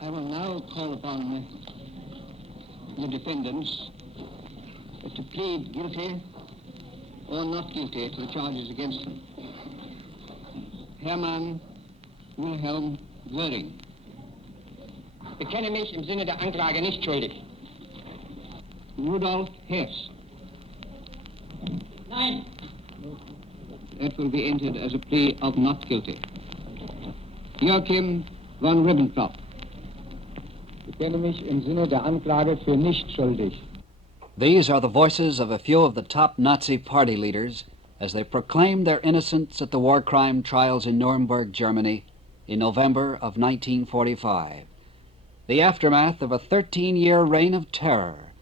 I will now call upon the defendants to plead guilty or not guilty to the charges against them. Hermann Wilhelm Göring. Bekenne mich im Sinne der Anklage nicht schuldig. Rudolf Hess. Nein. That will be entered as a plea of not guilty. Joachim von Ribbentrop. Bekenne mich im Sinne der Anklage für nicht schuldig. These are the voices of a few of the top Nazi party leaders as they proclaim their innocence at the war crime trials in Nuremberg, Germany, in November of 1945. The aftermath of a 13-year reign of terror,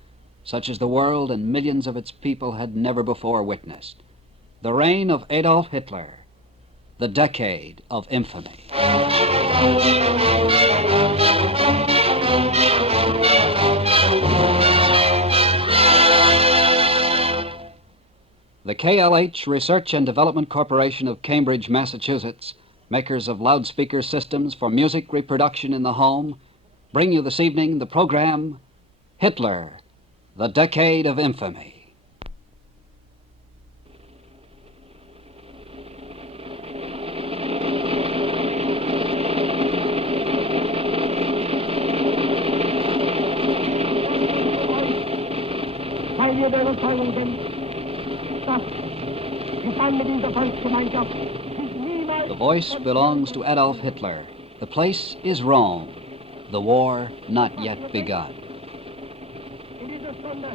such as the world and millions of its people had never before witnessed. The reign of Adolf Hitler, the Decade of Infamy. The KLH Research and Development Corporation of Cambridge, Massachusetts, makers of loudspeaker systems for music reproduction in the home, bring you this evening the program Hitler, the Decade of Infamy. Weil wir der Überzeugung sind, dass Gefangene dieser Volksgemeinschaft sich niemals... The voice belongs to Adolf Hitler. The place is Rome. The war not yet begun. In dieser Stunde,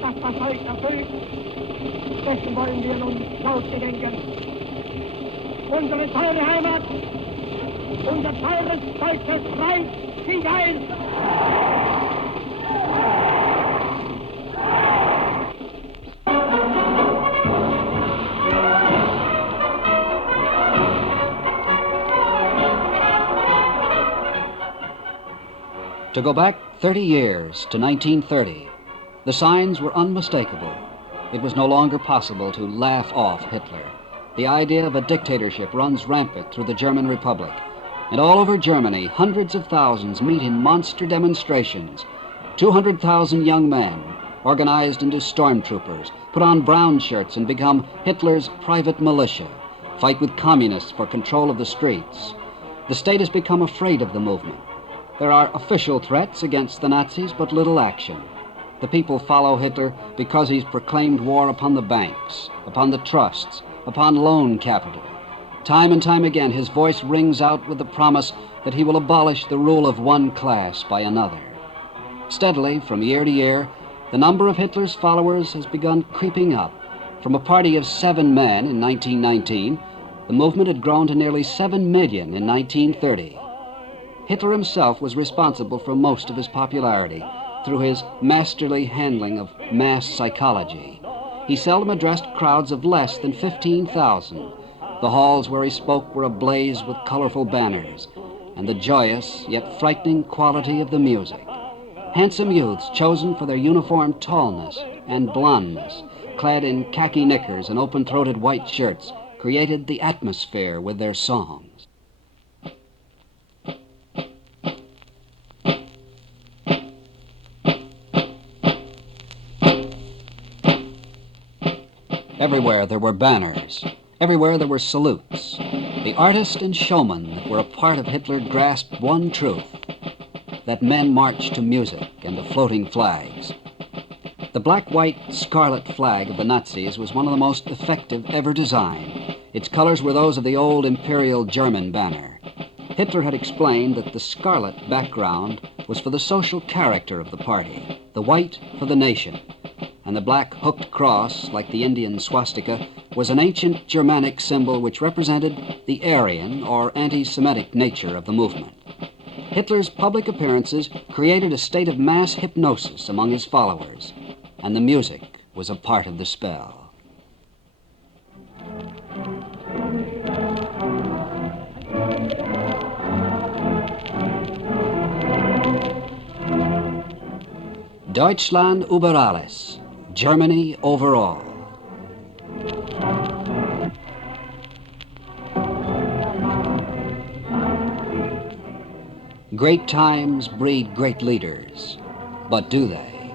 dass das Volk erfüllt, dessen wollen wir nun laut gedenken. Unsere teure Heimat, unser teures deutsches Reich, Sieg ein! To go back 30 years to 1930, the signs were unmistakable. It was no longer possible to laugh off Hitler. The idea of a dictatorship runs rampant through the German Republic. And all over Germany, hundreds of thousands meet in monster demonstrations. 200,000 young men, organized into stormtroopers, put on brown shirts and become Hitler's private militia, fight with communists for control of the streets. The state has become afraid of the movement. There are official threats against the Nazis, but little action. The people follow Hitler because he's proclaimed war upon the banks, upon the trusts, upon loan capital. Time and time again, his voice rings out with the promise that he will abolish the rule of one class by another. Steadily, from year to year, the number of Hitler's followers has begun creeping up. From a party of 7 men in 1919, the movement had grown to nearly 7 million in 1930. Hitler himself was responsible for most of his popularity through his masterly handling of mass psychology. He seldom addressed crowds of less than 15,000. The halls where he spoke were ablaze with colorful banners and the joyous yet frightening quality of the music. Handsome youths chosen for their uniform tallness and blondness, clad in khaki knickers and open-throated white shirts, created the atmosphere with their songs. Everywhere there were banners. Everywhere there were salutes. The artist and showman that were a part of Hitler grasped one truth, that men marched to music and to floating flags. The black, white, scarlet flag of the Nazis was one of the most effective ever designed. Its colors were those of the old Imperial German banner. Hitler had explained that the scarlet background was for the social character of the party, the white for the nation, and the black hooked cross, like the Indian swastika, was an ancient Germanic symbol which represented the Aryan or anti-Semitic nature of the movement. Hitler's public appearances created a state of mass hypnosis among his followers, and the music was a part of the spell. Deutschland über alles, Germany over all. Great times breed great leaders, but do they?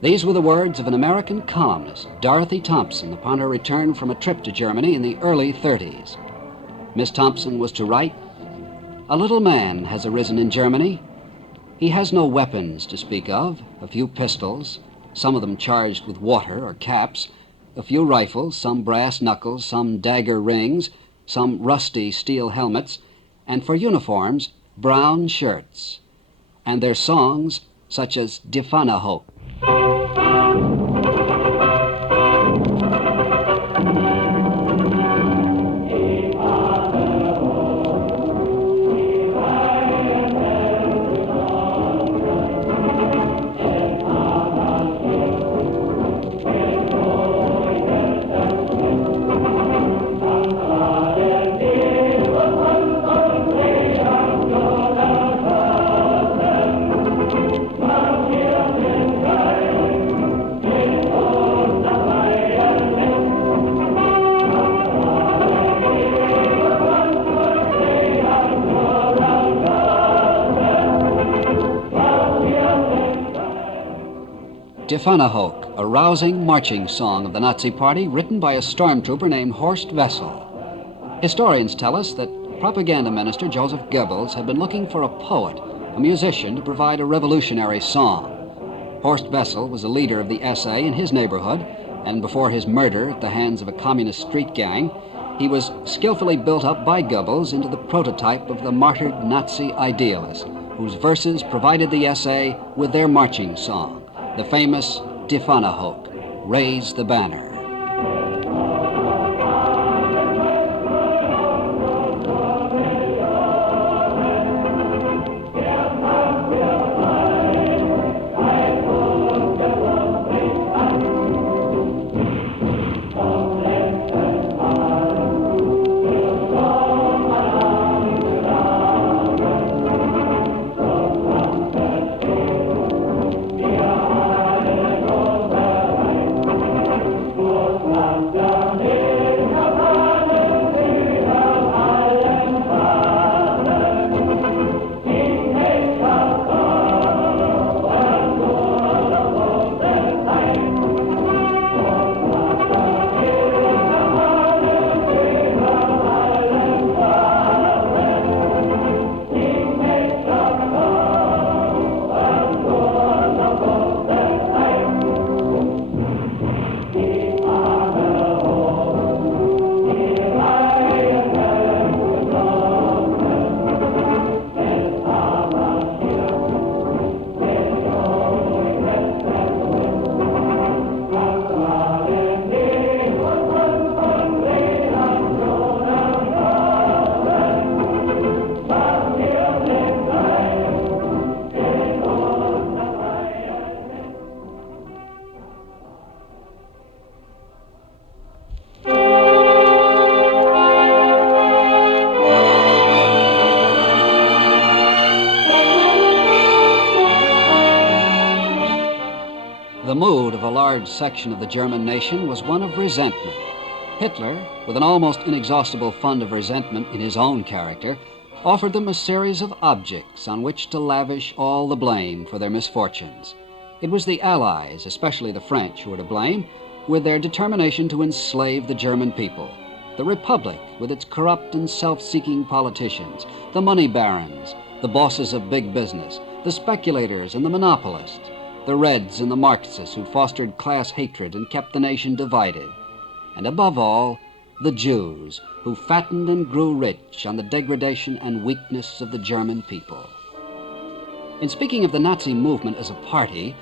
These were the words of an American columnist, Dorothy Thompson, upon her return from a trip to Germany in the early 30s. Miss Thompson was to write, "A little man has arisen in Germany. He has no weapons to speak of, a few pistols, some of them charged with water or caps, a few rifles, some brass knuckles, some dagger rings, some rusty steel helmets, and for uniforms, brown shirts, and their songs such as Die Fahne hoch." Die Fahne hoch, a rousing marching song of the Nazi Party written by a stormtrooper named Horst Wessel. Historians tell us that propaganda minister Joseph Goebbels had been looking for a poet, a musician, to provide a revolutionary song. Horst Wessel was a leader of the SA in his neighborhood, and before his murder at the hands of a communist street gang, he was skillfully built up by Goebbels into the prototype of the martyred Nazi idealist, whose verses provided the SA with their marching song, the famous Die Fahne hoch, Raise the Banner. The mood of a large section of the German nation was one of resentment. Hitler, with an almost inexhaustible fund of resentment in his own character, offered them a series of objects on which to lavish all the blame for their misfortunes. It was the Allies, especially the French, who were to blame, with their determination to enslave the German people. The Republic, with its corrupt and self-seeking politicians, the money barons, the bosses of big business, the speculators and the monopolists, the Reds and the Marxists who fostered class hatred and kept the nation divided, and above all, the Jews who fattened and grew rich on the degradation and weakness of the German people. In speaking of the Nazi movement as a party,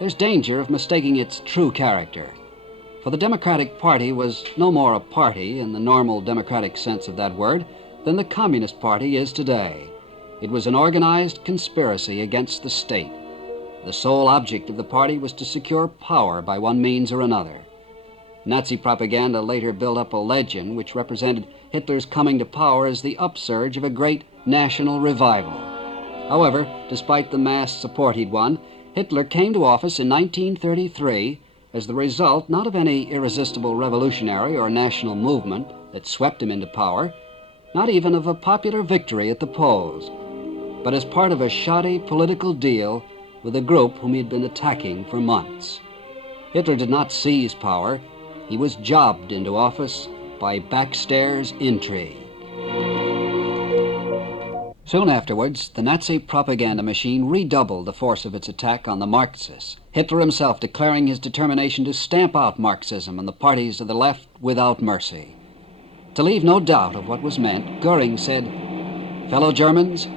there's danger of mistaking its true character. For the Democratic Party was no more a party in the normal democratic sense of that word than the Communist Party is today. It was an organized conspiracy against the state. The sole object of the party was to secure power by one means or another. Nazi propaganda later built up a legend which represented Hitler's coming to power as the upsurge of a great national revival. However, despite the mass support he'd won, Hitler came to office in 1933 as the result not of any irresistible revolutionary or national movement that swept him into power, not even of a popular victory at the polls, but as part of a shoddy political deal with a group whom he had been attacking for months. Hitler did not seize power. He was jobbed into office by backstairs intrigue. Soon afterwards, the Nazi propaganda machine redoubled the force of its attack on the Marxists, Hitler himself declaring his determination to stamp out Marxism and the parties of the left without mercy. To leave no doubt of what was meant, Goering said, "Fellow Germans,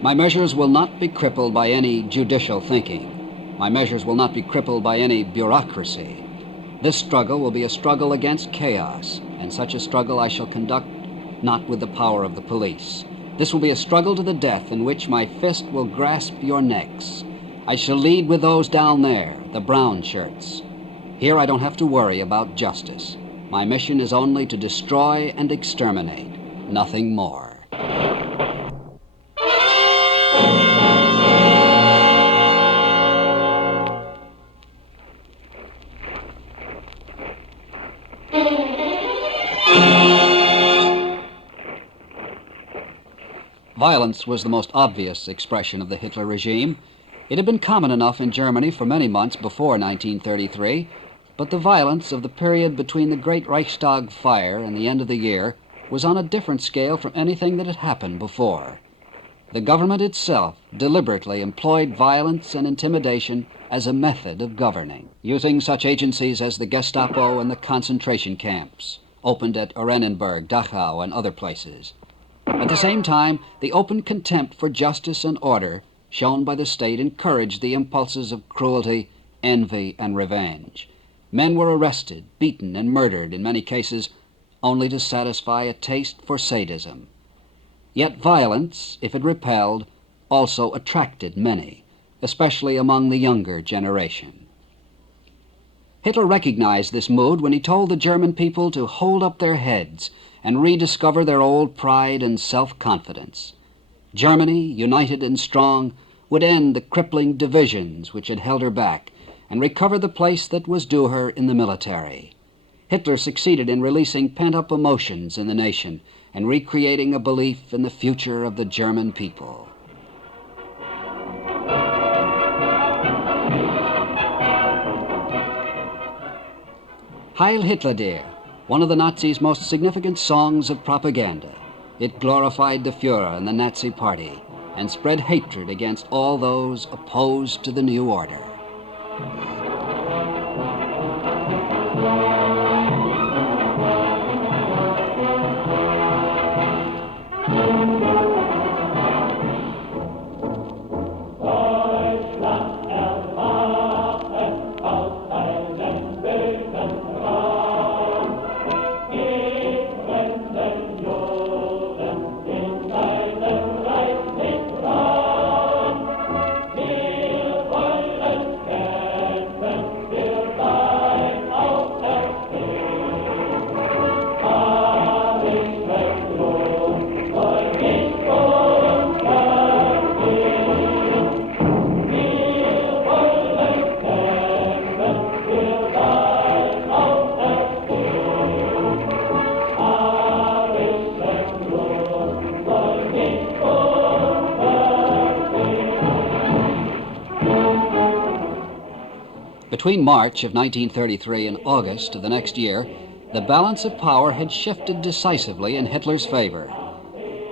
my measures will not be crippled by any judicial thinking. My measures will not be crippled by any bureaucracy. This struggle will be a struggle against chaos, and such a struggle I shall conduct not with the power of the police. This will be a struggle to the death in which my fist will grasp your necks. I shall lead with those down there, the brown shirts. Here I don't have to worry about justice. My mission is only to destroy and exterminate, nothing more." Violence was the most obvious expression of the Hitler regime. It had been common enough in Germany for many months before 1933, but the violence of the period between the Great Reichstag fire and the end of the year was on a different scale from anything that had happened before. The government itself deliberately employed violence and intimidation as a method of governing, using such agencies as the Gestapo and the concentration camps, opened at Oranienburg, Dachau, and other places. At the same time, the open contempt for justice and order shown by the state encouraged the impulses of cruelty, envy, and revenge. Men were arrested, beaten, and murdered, in many cases, only to satisfy a taste for sadism. Yet violence, if it repelled, also attracted many, especially among the younger generation. Hitler recognized this mood when he told the German people to hold up their heads and rediscover their old pride and self-confidence. Germany, united and strong, would end the crippling divisions which had held her back and recover the place that was due her in the military. Hitler succeeded in releasing pent-up emotions in the nation and recreating a belief in the future of the German people. Heil Hitler, dear, one of the Nazis' most significant songs of propaganda. It glorified the Führer and the Nazi Party and spread hatred against all those opposed to the new order. Between March of 1933 and August of the next year, the balance of power had shifted decisively in Hitler's favor.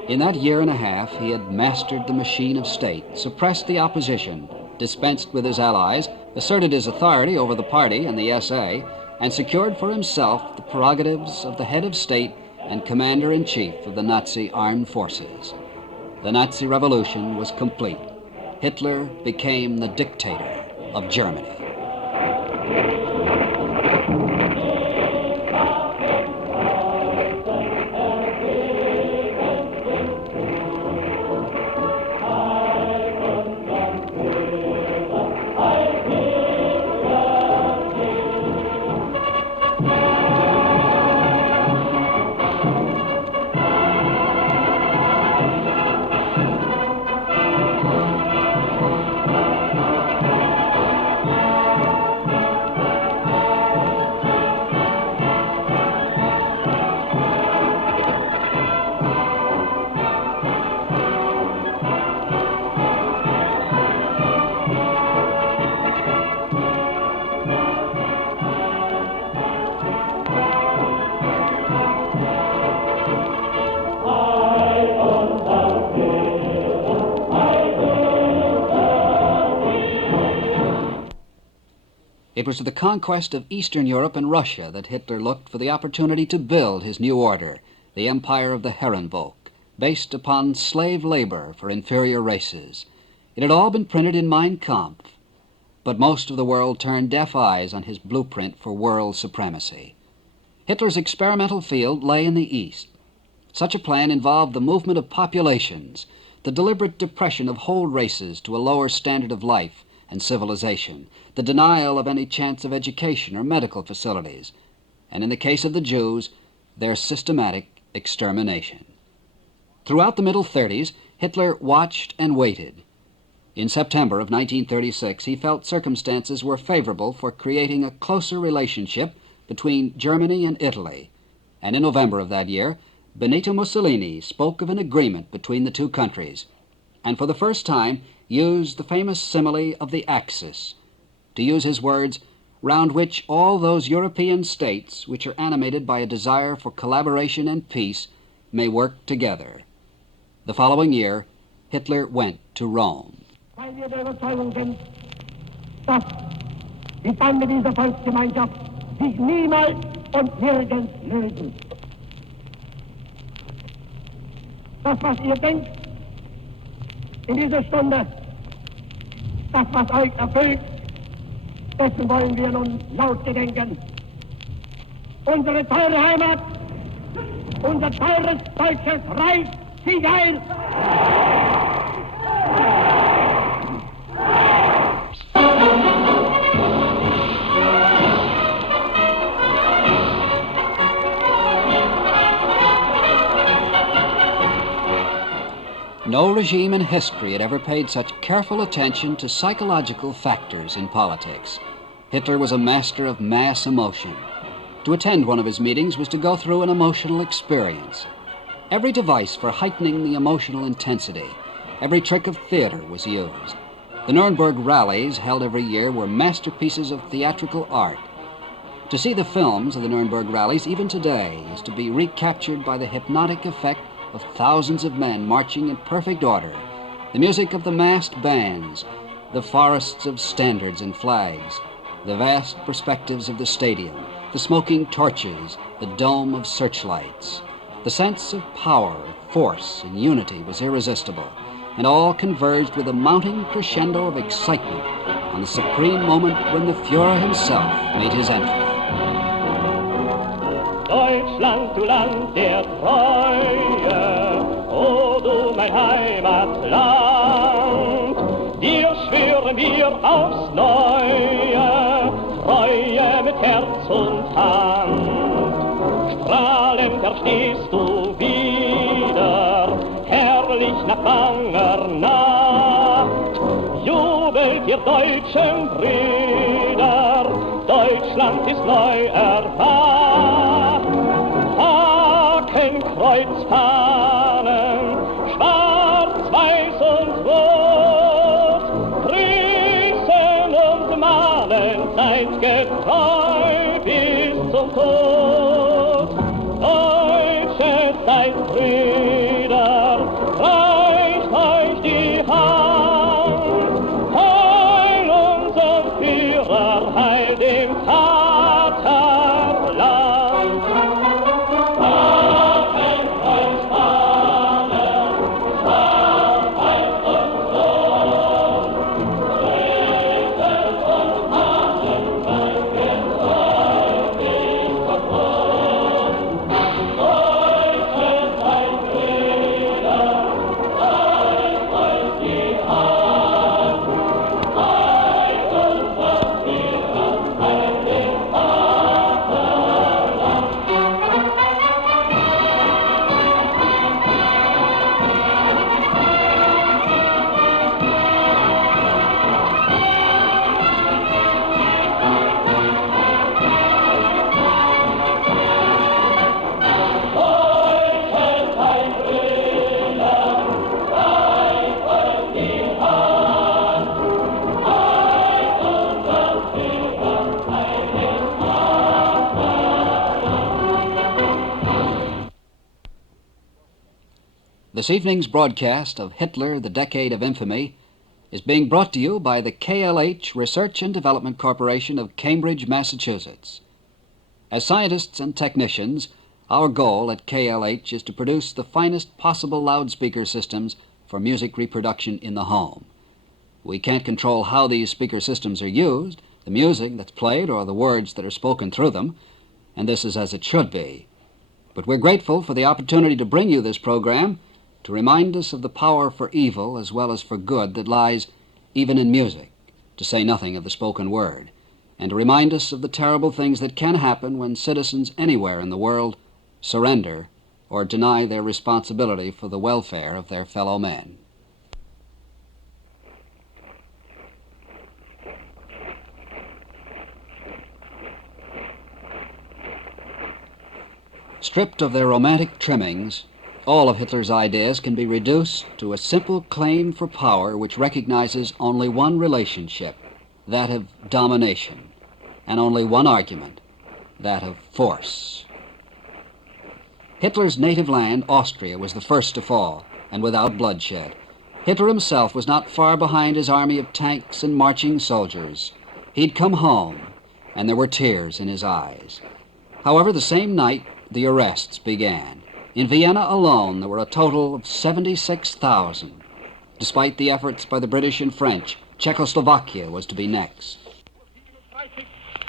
In that year and a half, he had mastered the machine of state, suppressed the opposition, dispensed with his allies, asserted his authority over the party and the SA, and secured for himself the prerogatives of the head of state and commander-in-chief of the Nazi armed forces. The Nazi revolution was complete. Hitler became the dictator of Germany. It was to the conquest of Eastern Europe and Russia that Hitler looked for the opportunity to build his new order, the Empire of the Herrenvolk, based upon slave labor for inferior races. It had all been printed in Mein Kampf, but most of the world turned deaf eyes on his blueprint for world supremacy. Hitler's experimental field lay in the East. Such a plan involved the movement of populations, the deliberate depression of whole races to a lower standard of life and civilization, the denial of any chance of education or medical facilities, and in the case of the Jews, their systematic extermination. Throughout the middle 30s, Hitler watched and waited. In September of 1936, he felt circumstances were favorable for creating a closer relationship between Germany and Italy, and in November of that year, Benito Mussolini spoke of an agreement between the two countries, and for the first time used the famous simile of the axis, to use his words, round which all those European states which are animated by a desire for collaboration and peace may work together. The following year, Hitler went to Rome. Weil wir der Überzeugung sind, dass die Feinde dieser Volksgemeinschaft sich niemals und nirgends lösen. Das, was ihr denkt, in dieser Stunde, das, was euch erfüllt, dessen wollen wir nun laut gedenken. Unsere teure Heimat, unser teures deutsches Reich, sieg heil! No regime in history had ever paid such careful attention to psychological factors in politics. Hitler was a master of mass emotion. To attend one of his meetings was to go through an emotional experience. Every device for heightening the emotional intensity, every trick of theater was used. The Nuremberg rallies held every year were masterpieces of theatrical art. To see the films of the Nuremberg rallies even today is to be recaptured by the hypnotic effect of thousands of men marching in perfect order, the music of the massed bands, the forests of standards and flags, the vast perspectives of the stadium, the smoking torches, the dome of searchlights. The sense of power, force, and unity was irresistible, and all converged with a mounting crescendo of excitement on the supreme moment when the Führer himself made his entry. Deutschland, du Land der Treue, o du mein Heimatland, dir schwören wir aufs Neue, Treue mit Herz und Hand. Strahlend erstehst du wieder, herrlich nach langer Nacht. Jubelt ihr deutschen Brüder, Deutschland ist neu erwacht. Kreuzfahnen, schwarz, weiß und rot, grüßen und mahnen, seid getreu bis zum Tod. Deutsche seid Brüder, reicht euch die Hand, heil unserem Führer, heil dem Vaterland. This evening's broadcast of Hitler, the Decade of Infamy, is being brought to you by the KLH Research and Development Corporation of Cambridge, Massachusetts. As scientists and technicians, our goal at KLH is to produce the finest possible loudspeaker systems for music reproduction in the home. We can't control how these speaker systems are used, the music that's played or the words that are spoken through them, and this is as it should be. But we're grateful for the opportunity to bring you this program to remind us of the power for evil as well as for good that lies even in music, to say nothing of the spoken word, and to remind us of the terrible things that can happen when citizens anywhere in the world surrender or deny their responsibility for the welfare of their fellow men. Stripped of their romantic trimmings, all of Hitler's ideas can be reduced to a simple claim for power which recognizes only one relationship, that of domination, and only one argument, that of force. Hitler's native land, Austria, was the first to fall, and without bloodshed. Hitler himself was not far behind his army of tanks and marching soldiers. He'd come home, and there were tears in his eyes. However, the same night, the arrests began. In Vienna alone, there were a total of 76,000. Despite the efforts by the British and French, Czechoslovakia was to be next.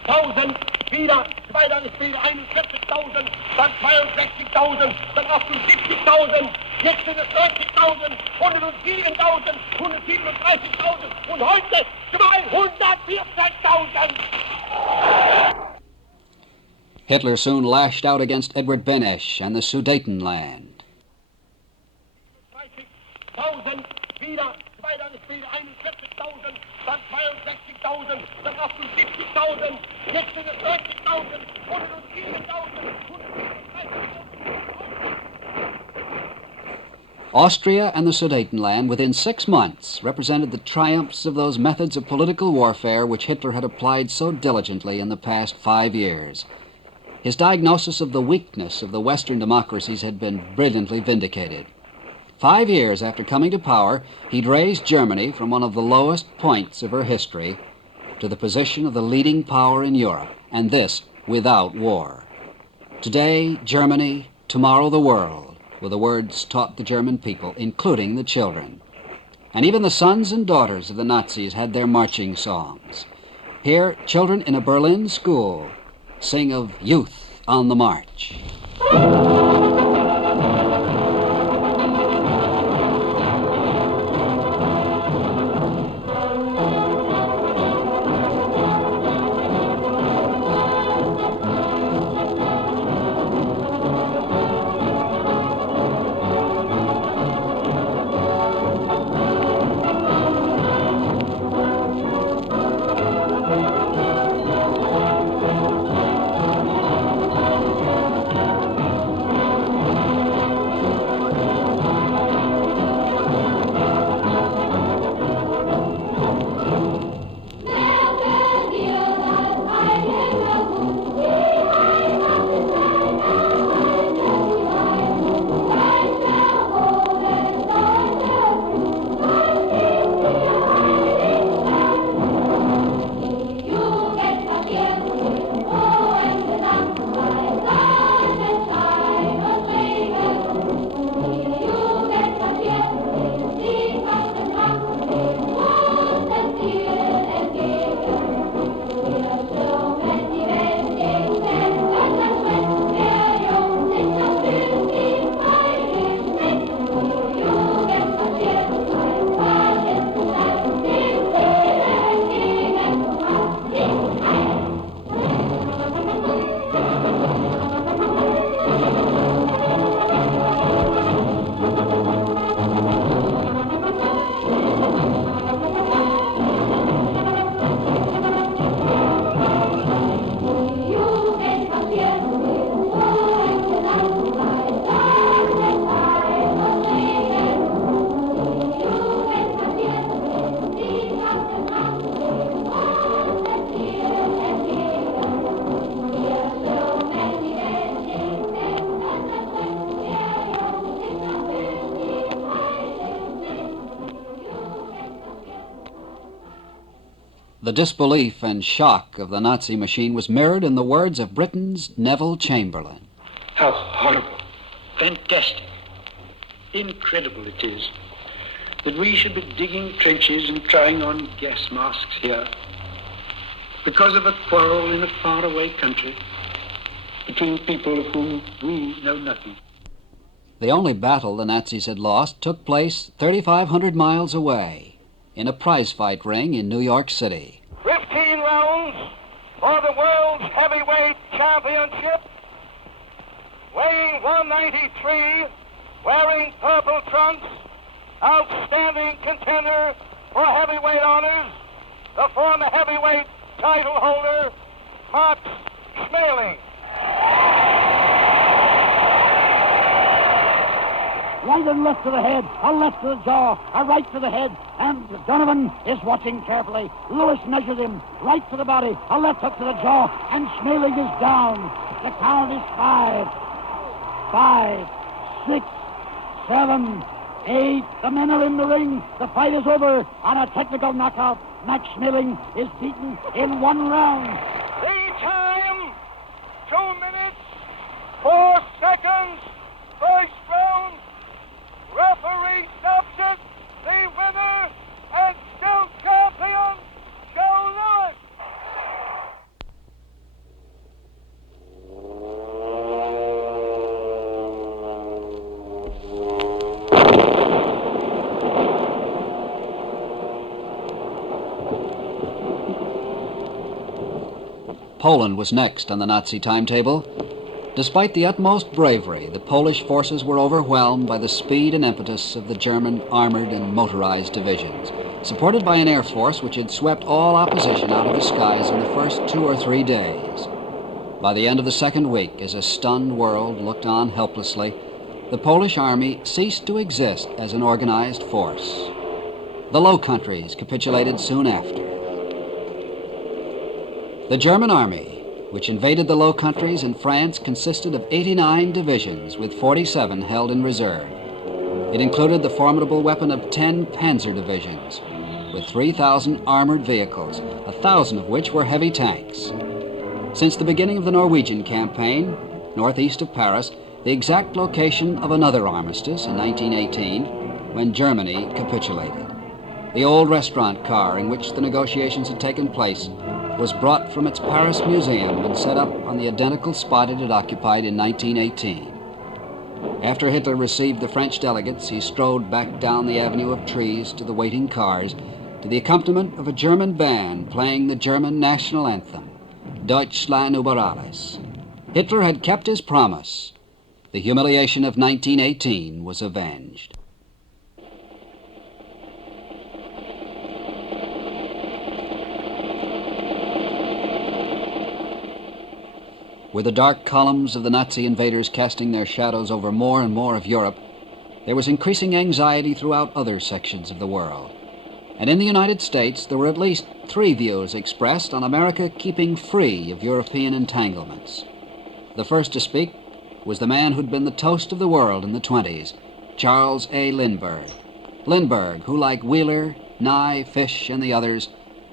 30.000, wieder 2 Tage später 41.000, dann 62.000, dann 78.000, jetzt sind es 90.000, 107.000, 137.000 und heute 214.000. Hitler soon lashed out against Edward Benesch and the Sudetenland. 30.000, wieder 2 Tage später 41.000, dann 62.000, dann 78.000, jetzt sind es 90.000, 107.000, 137.000. Austria and the Sudetenland, within 6 months, represented the triumphs of those methods of political warfare which Hitler had applied so diligently in the past 5 years. His diagnosis of the weakness of the Western democracies had been brilliantly vindicated. 5 years after coming to power, he'd raised Germany from one of the lowest points of her history to the position of the leading power in Europe, and this without war. Today, Germany, tomorrow the world, were the words taught the German people, including the children. And even the sons and daughters of the Nazis had their marching songs. Here, children in a Berlin school sing of youth on the march. The disbelief and shock of the Nazi machine was mirrored in the words of Britain's Neville Chamberlain. How horrible, fantastic, incredible it is that we should be digging trenches and trying on gas masks here because of a quarrel in a faraway country between people of whom we know nothing. The only battle the Nazis had lost took place 3,500 miles away in a prizefight ring in New York City. 15 rounds for the world's heavyweight championship. Weighing 193, wearing purple trunks, outstanding contender for heavyweight honors, the former heavyweight title holder, Max Schmeling. Right and left to the head, a left to the jaw, a right to the head, and Donovan is watching carefully. Lewis measures him, right to the body, a left hook to the jaw, and Schmeling is down. The count is 5, 6, 7, 8. The men are in the ring. The fight is over on a technical knockout. Max Schmeling is beaten in 1 round. The time, 2 minutes, 4 seconds, first round. Referee stops it. The winner and still champion, Joe Lewis. Poland was next on the Nazi timetable. Despite the utmost bravery, the Polish forces were overwhelmed by the speed and impetus of the German armored and motorized divisions, supported by an air force which had swept all opposition out of the skies in the first 2 or 3 days. By the end of the second week, as a stunned world looked on helplessly, the Polish army ceased to exist as an organized force. The Low Countries capitulated soon after. The German army, which invaded the Low Countries and France, consisted of 89 divisions, with 47 held in reserve. It included the formidable weapon of 10 panzer divisions, with 3,000 armored vehicles, 1,000 of which were heavy tanks. Since the beginning of the Norwegian campaign, northeast of Paris, the exact location of another armistice in 1918, when Germany capitulated. The old restaurant car in which the negotiations had taken place was brought from its Paris museum and set up on the identical spot it had occupied in 1918. After Hitler received the French delegates, he strode back down the avenue of trees to the waiting cars, to the accompaniment of a German band playing the German national anthem, Deutschland über alles. Hitler had kept his promise. The humiliation of 1918 was avenged. With the dark columns of the Nazi invaders casting their shadows over more and more of Europe, there was increasing anxiety throughout other sections of the world. And in the United States, there were at least 3 views expressed on America keeping free of European entanglements. The first to speak was the man who'd been the toast of the world in the 20s, Charles A. Lindbergh. Lindbergh, who, like Wheeler, Nye, Fish, and the others,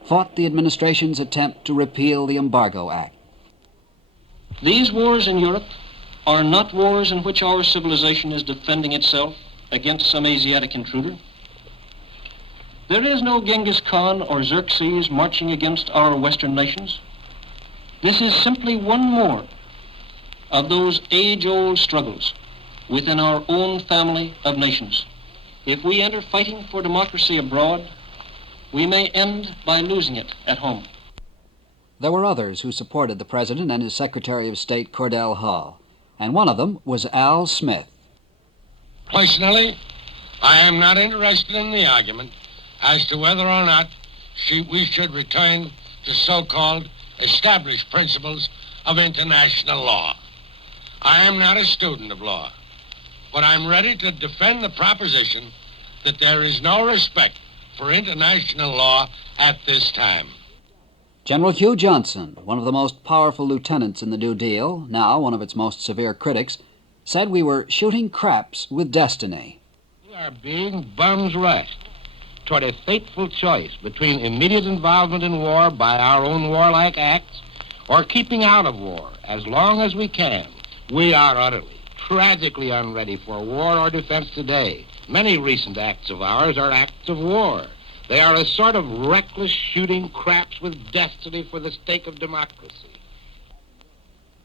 fought the administration's attempt to repeal the Embargo Act. These wars in Europe are not wars in which our civilization is defending itself against some Asiatic intruder. There is no Genghis Khan or Xerxes marching against our Western nations. This is simply one more of those age-old struggles within our own family of nations. If we enter fighting for democracy abroad, we may end by losing it at home. There were others who supported the President and his Secretary of State, Cordell Hull, and one of them was Al Smith. Personally, I am not interested in the argument as to whether or not we should return to so-called established principles of international law. I am not a student of law, but I'm ready to defend the proposition that there is no respect for international law at this time. General Hugh Johnson, one of the most powerful lieutenants in the New Deal, now one of its most severe critics, said we were shooting craps with destiny. We are being bums rushed. toward a fateful choice between immediate involvement in war by our own warlike acts or keeping out of war as long as we can, we are utterly, tragically unready for war or defense today. Many recent acts of ours are acts of war. They are a sort of reckless shooting craps with destiny for the stake of democracy.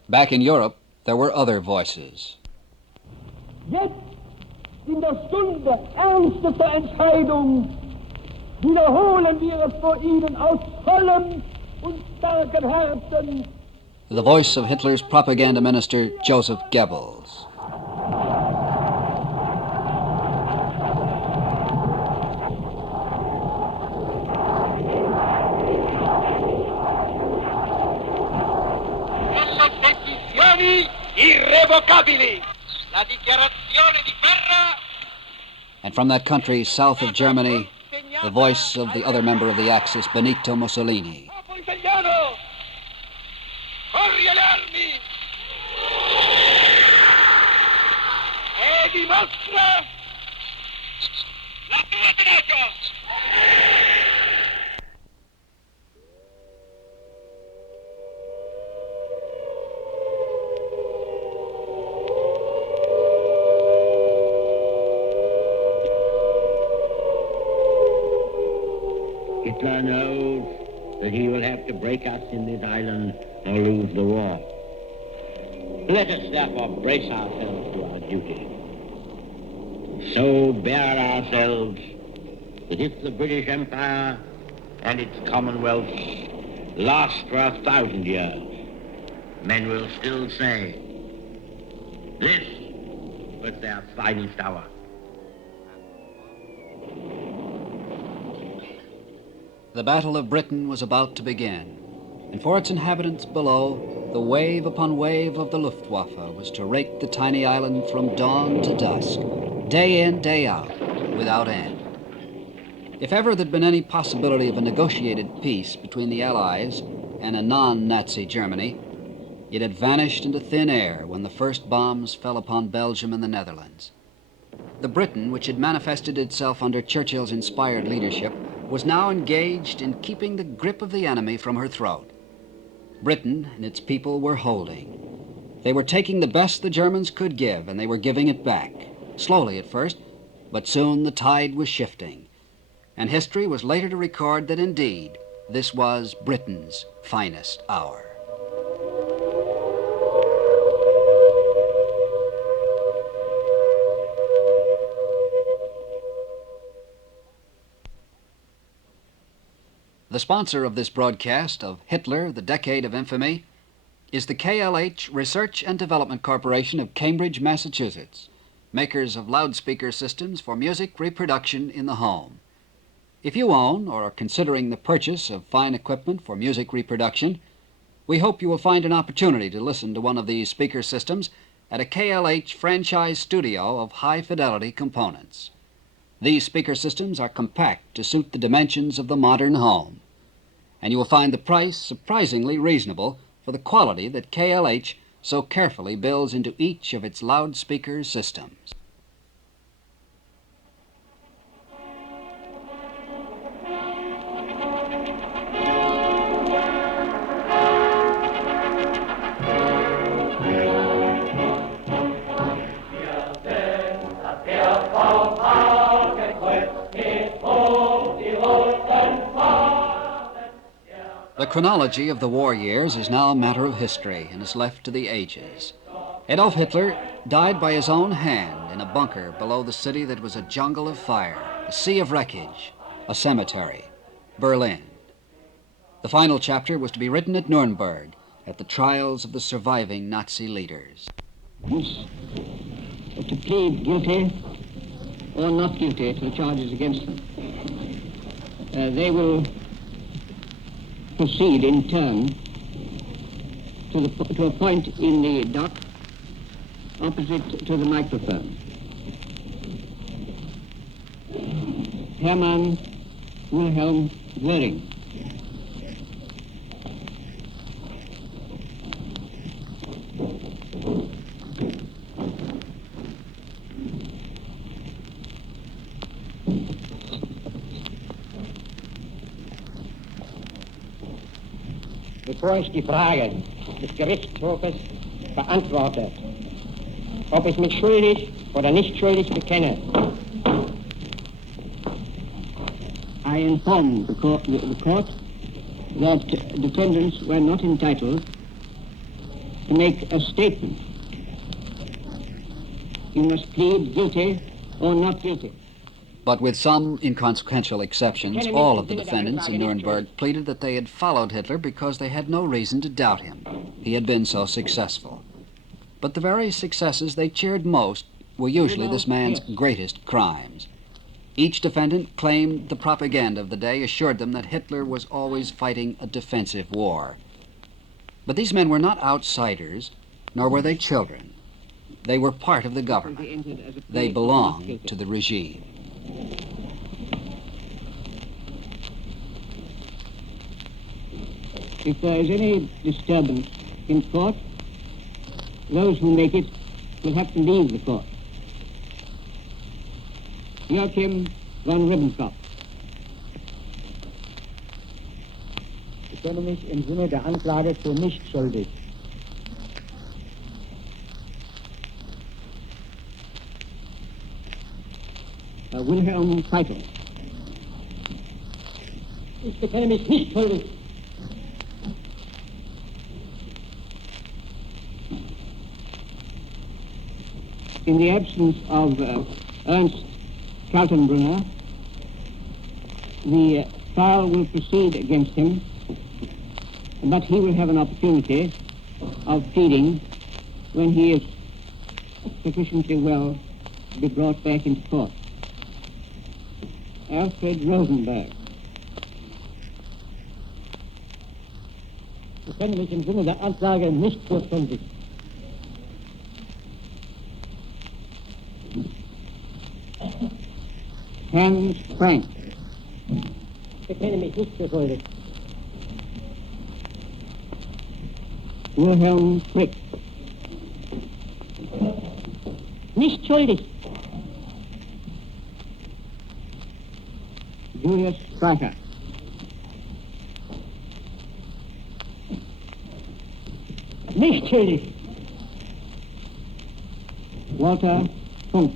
Back in Europe, there were other voices. Jetzt, in der Stunde ernstester Entscheidung, wiederholen wir es vor Ihnen aus vollem und starkem Herzen. The voice of Hitler's propaganda minister, Joseph Goebbels. Irrevocabili. La dichiarazione di guerra. And from that country south of Germany, the voice of the other member of the Axis, Benito Mussolini. Italiano. Corri alle armi. E dimostra la tua tenacia. Hitler knows that he will have to break us in this island or lose the war. Let us therefore brace ourselves to our duty. So bear ourselves that if the British Empire and its Commonwealth last for 1,000 years, men will still say, this was their finest hour. The Battle of Britain was about to begin, and for its inhabitants below, the wave upon wave of the Luftwaffe was to rake the tiny island from dawn to dusk, day in, day out, without end. If ever there'd been any possibility of a negotiated peace between the Allies and a non-Nazi Germany, it had vanished into thin air when the first bombs fell upon Belgium and the Netherlands. The Britain, which had manifested itself under Churchill's inspired leadership, was now engaged in keeping the grip of the enemy from her throat. Britain and its people were holding. They were taking the best the Germans could give, and they were giving it back. Slowly at first, but soon the tide was shifting. And history was later to record that indeed, this was Britain's finest hour. The sponsor of this broadcast of Hitler, the Decade of Infamy, is the KLH Research and Development Corporation of Cambridge, Massachusetts, makers of loudspeaker systems for music reproduction in the home. If you own or are considering the purchase of fine equipment for music reproduction, we hope you will find an opportunity to listen to one of these speaker systems at a KLH franchise studio of high-fidelity components. These speaker systems are compact to suit the dimensions of the modern home, and you will find the price surprisingly reasonable for the quality that KLH so carefully builds into each of its loudspeaker systems. The chronology of the war years is now a matter of history and is left to the ages. Adolf Hitler died by his own hand in a bunker below the city that was a jungle of fire, a sea of wreckage, a cemetery, Berlin. The final chapter was to be written at Nuremberg at the trials of the surviving Nazi leaders. To plead guilty or not guilty to the charges against them. They will proceed in turn to a point in the dock opposite to the microphone. Hermann Wilhelm Göring. bevor ich die Frage des Gerichtshofes beantworte, ob ich mich schuldig oder nicht schuldig bekenne, I inform the court that defendants were not entitled to make a statement. You must plead guilty or not guilty. But with some inconsequential exceptions, all of the defendants in Nuremberg pleaded that they had followed Hitler because they had no reason to doubt him. He had been so successful. But the very successes they cheered most were usually this man's greatest crimes. Each defendant claimed the propaganda of the day assured them that Hitler was always fighting a defensive war. But these men were not outsiders, nor were they children. They were part of the government. They belonged to the regime. If there is any disturbance in court, those who make it will have to leave the court. Joachim von Ribbentrop. Ich kenne mich im Sinne der Anklage für nicht schuldig. Wilhelm Keitel. Ich bekenne mich nicht schuldig. In the absence of Ernst Kaltenbrunner, the trial will proceed against him, but he will have an opportunity of pleading when he is sufficiently well to be brought back into court. Alfred Rosenberg. Ich kenne mich im Sinne der Anklage nicht für schuldig. Hans Frank. Ich bekenne mich nicht für schuldig. Wilhelm Frick. Nicht schuldig. Julius Streicher. Nicht schuldig. Walter Funk.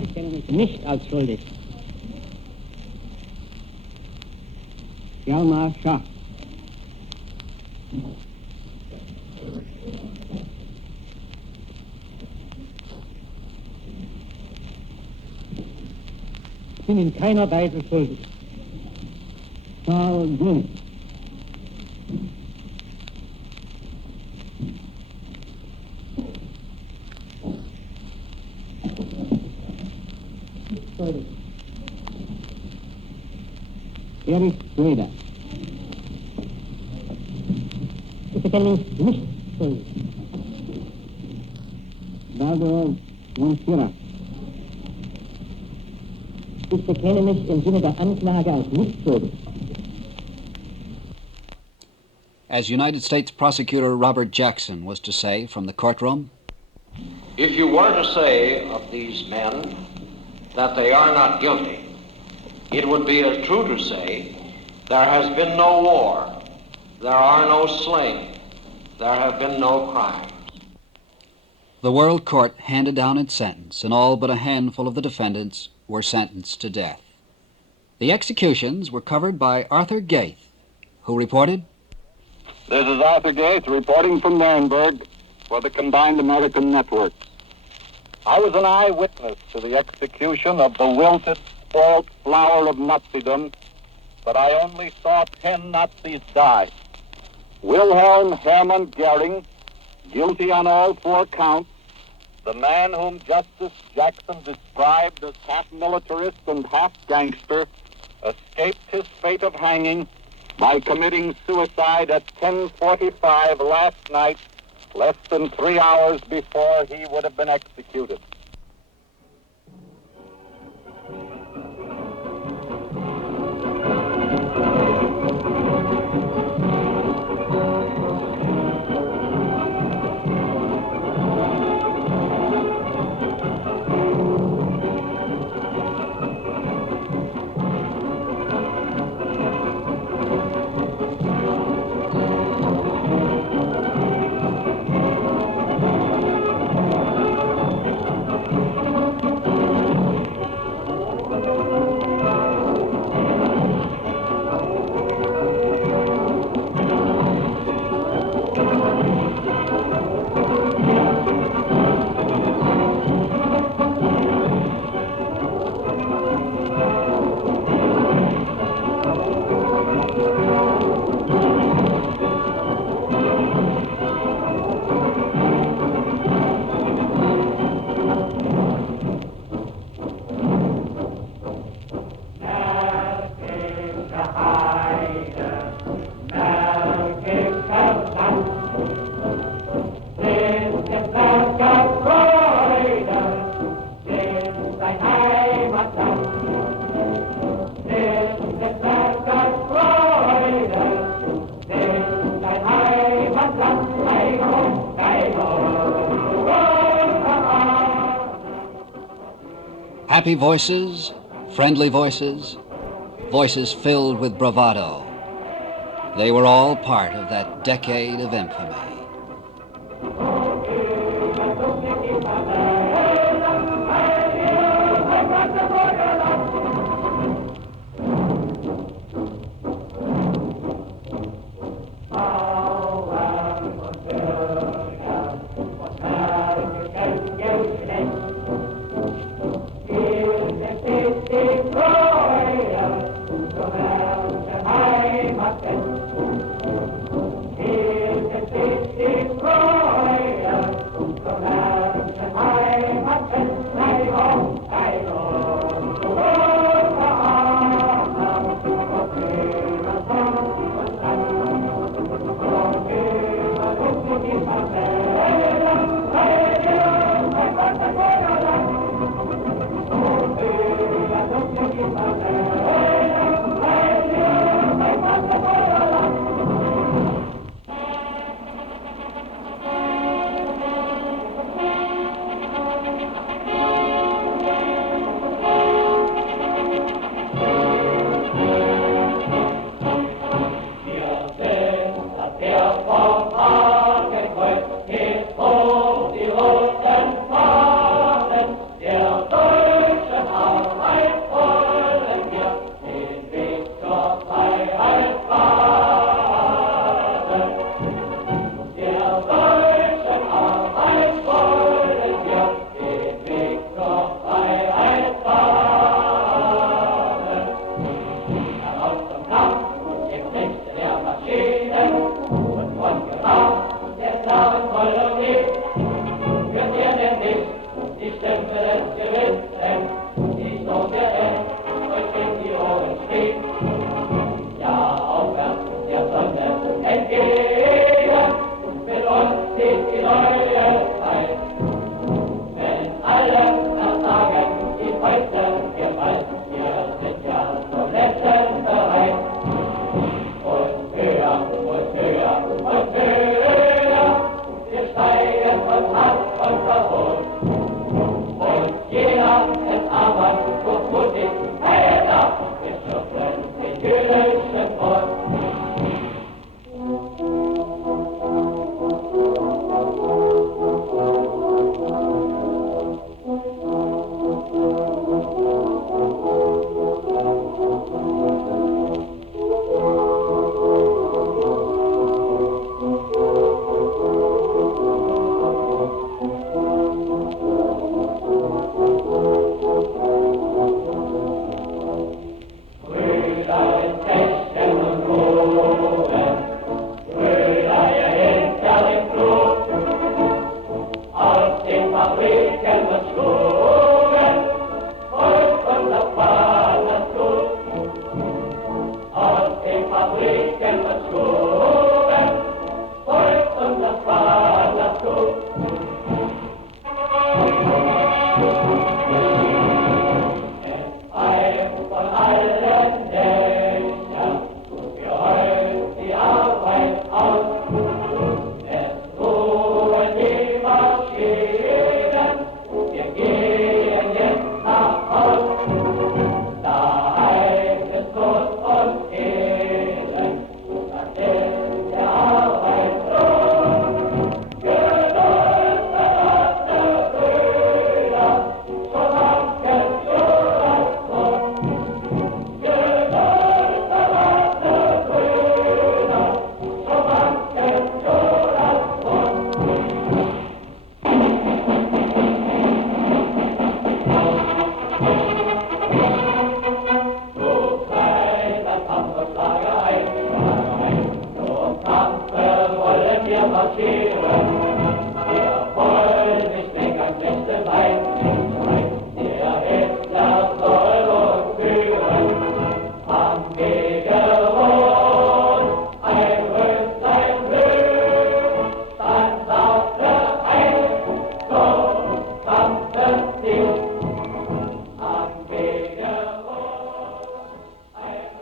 Ich kenne mich nicht als schuldig. Hjalmar Schacht. Ich bin in keiner Weise schuldig. Karl Grün. Schuldig. Erich Schröder. Ich bekenne mich nicht schuldig. Barbara von Schirach. Ich bekenne mich im Sinne der Anklage als nicht schuldig. As United States Prosecutor Robert Jackson was to say from the courtroom, if you were to say of these men that they are not guilty, it would be as true to say there has been no war, there are no slain, there have been no crimes. the World Court handed down its sentence, and all but a handful of the defendants were sentenced to death. The executions were covered by Arthur Gaith, who reported, This is Arthur Gaith reporting from Nuremberg for the Combined American Network. I was an eyewitness to the execution of the wilted, spoiled flower of Nazism, but I only saw 10 Nazis die. Wilhelm Hermann Goering, guilty on all 4 counts, the man whom Justice Jackson described as half militarist and half gangster, escaped his fate of hanging by committing suicide at 10:45 last night, less than 3 hours before he would have been executed. Happy voices, friendly voices, voices filled with bravado. They were all part of that decade of infamy.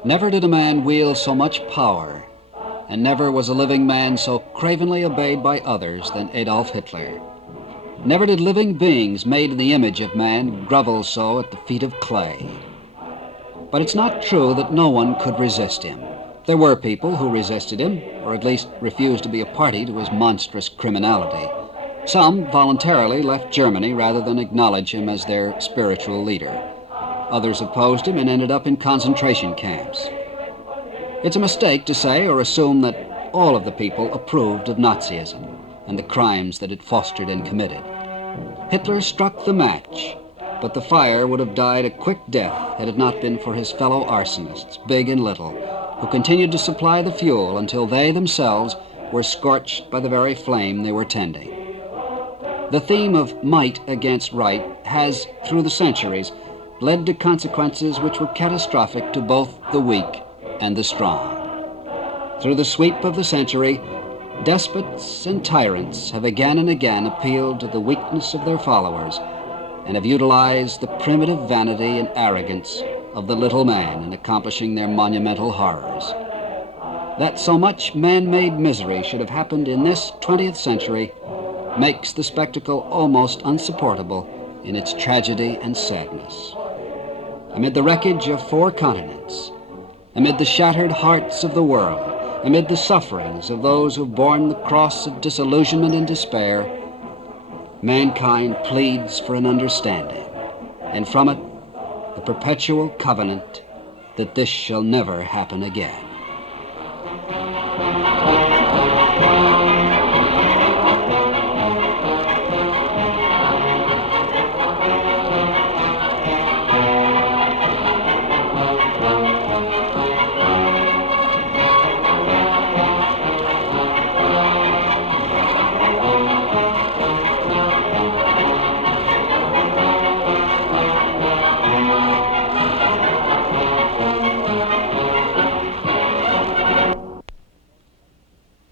Never did a man wield so much power and never was a living man so cravenly obeyed by others than Adolf Hitler. Never did living beings made in the image of man grovel so at the feet of clay. But it's not true that no one could resist him. There were people who resisted him, or at least refused to be a party to his monstrous criminality. Some voluntarily left Germany rather than acknowledge him as their spiritual leader. Others opposed him and ended up in concentration camps. It's a mistake to say or assume that all of the people approved of Nazism and the crimes that it fostered and committed. Hitler struck the match, but the fire would have died a quick death had it not been for his fellow arsonists, big and little, who continued to supply the fuel until they themselves were scorched by the very flame they were tending. The theme of might against right has, through the centuries, led to consequences which were catastrophic to both the weak and the strong. Through the sweep of the century, despots and tyrants have again and again appealed to the weakness of their followers and have utilized the primitive vanity and arrogance of the little man in accomplishing their monumental horrors. That so much man-made misery should have happened in this 20th century makes the spectacle almost unsupportable in its tragedy and sadness. Amid the wreckage of 4 continents, amid the shattered hearts of the world, amid the sufferings of those who've borne the cross of disillusionment and despair, mankind pleads for an understanding, and from it, the perpetual covenant that this shall never happen again.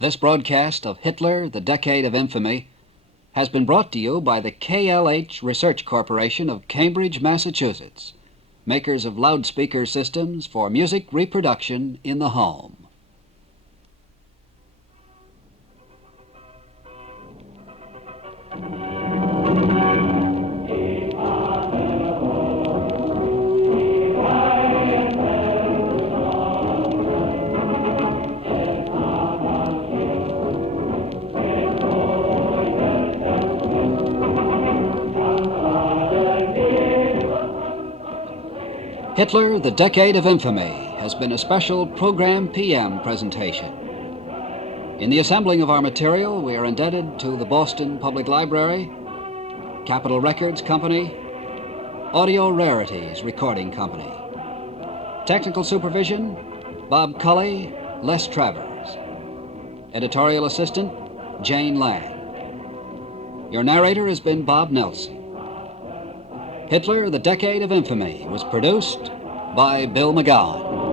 This broadcast of Hitler, the Decade of Infamy, has been brought to you by the KLH Research Corporation of Cambridge, Massachusetts, makers of loudspeaker systems for music reproduction in the home. Hitler, the Decade of Infamy has been a special Program PM presentation. In the assembling of our material, we are indebted to the Boston Public Library, Capitol Records Company, Audio Rarities Recording Company. Technical supervision, Bob Cully, Les Travers. Editorial assistant, Jane Land. Your narrator has been Bob Nelson. Hitler, the Decade of Infamy was produced by Bill McGowan.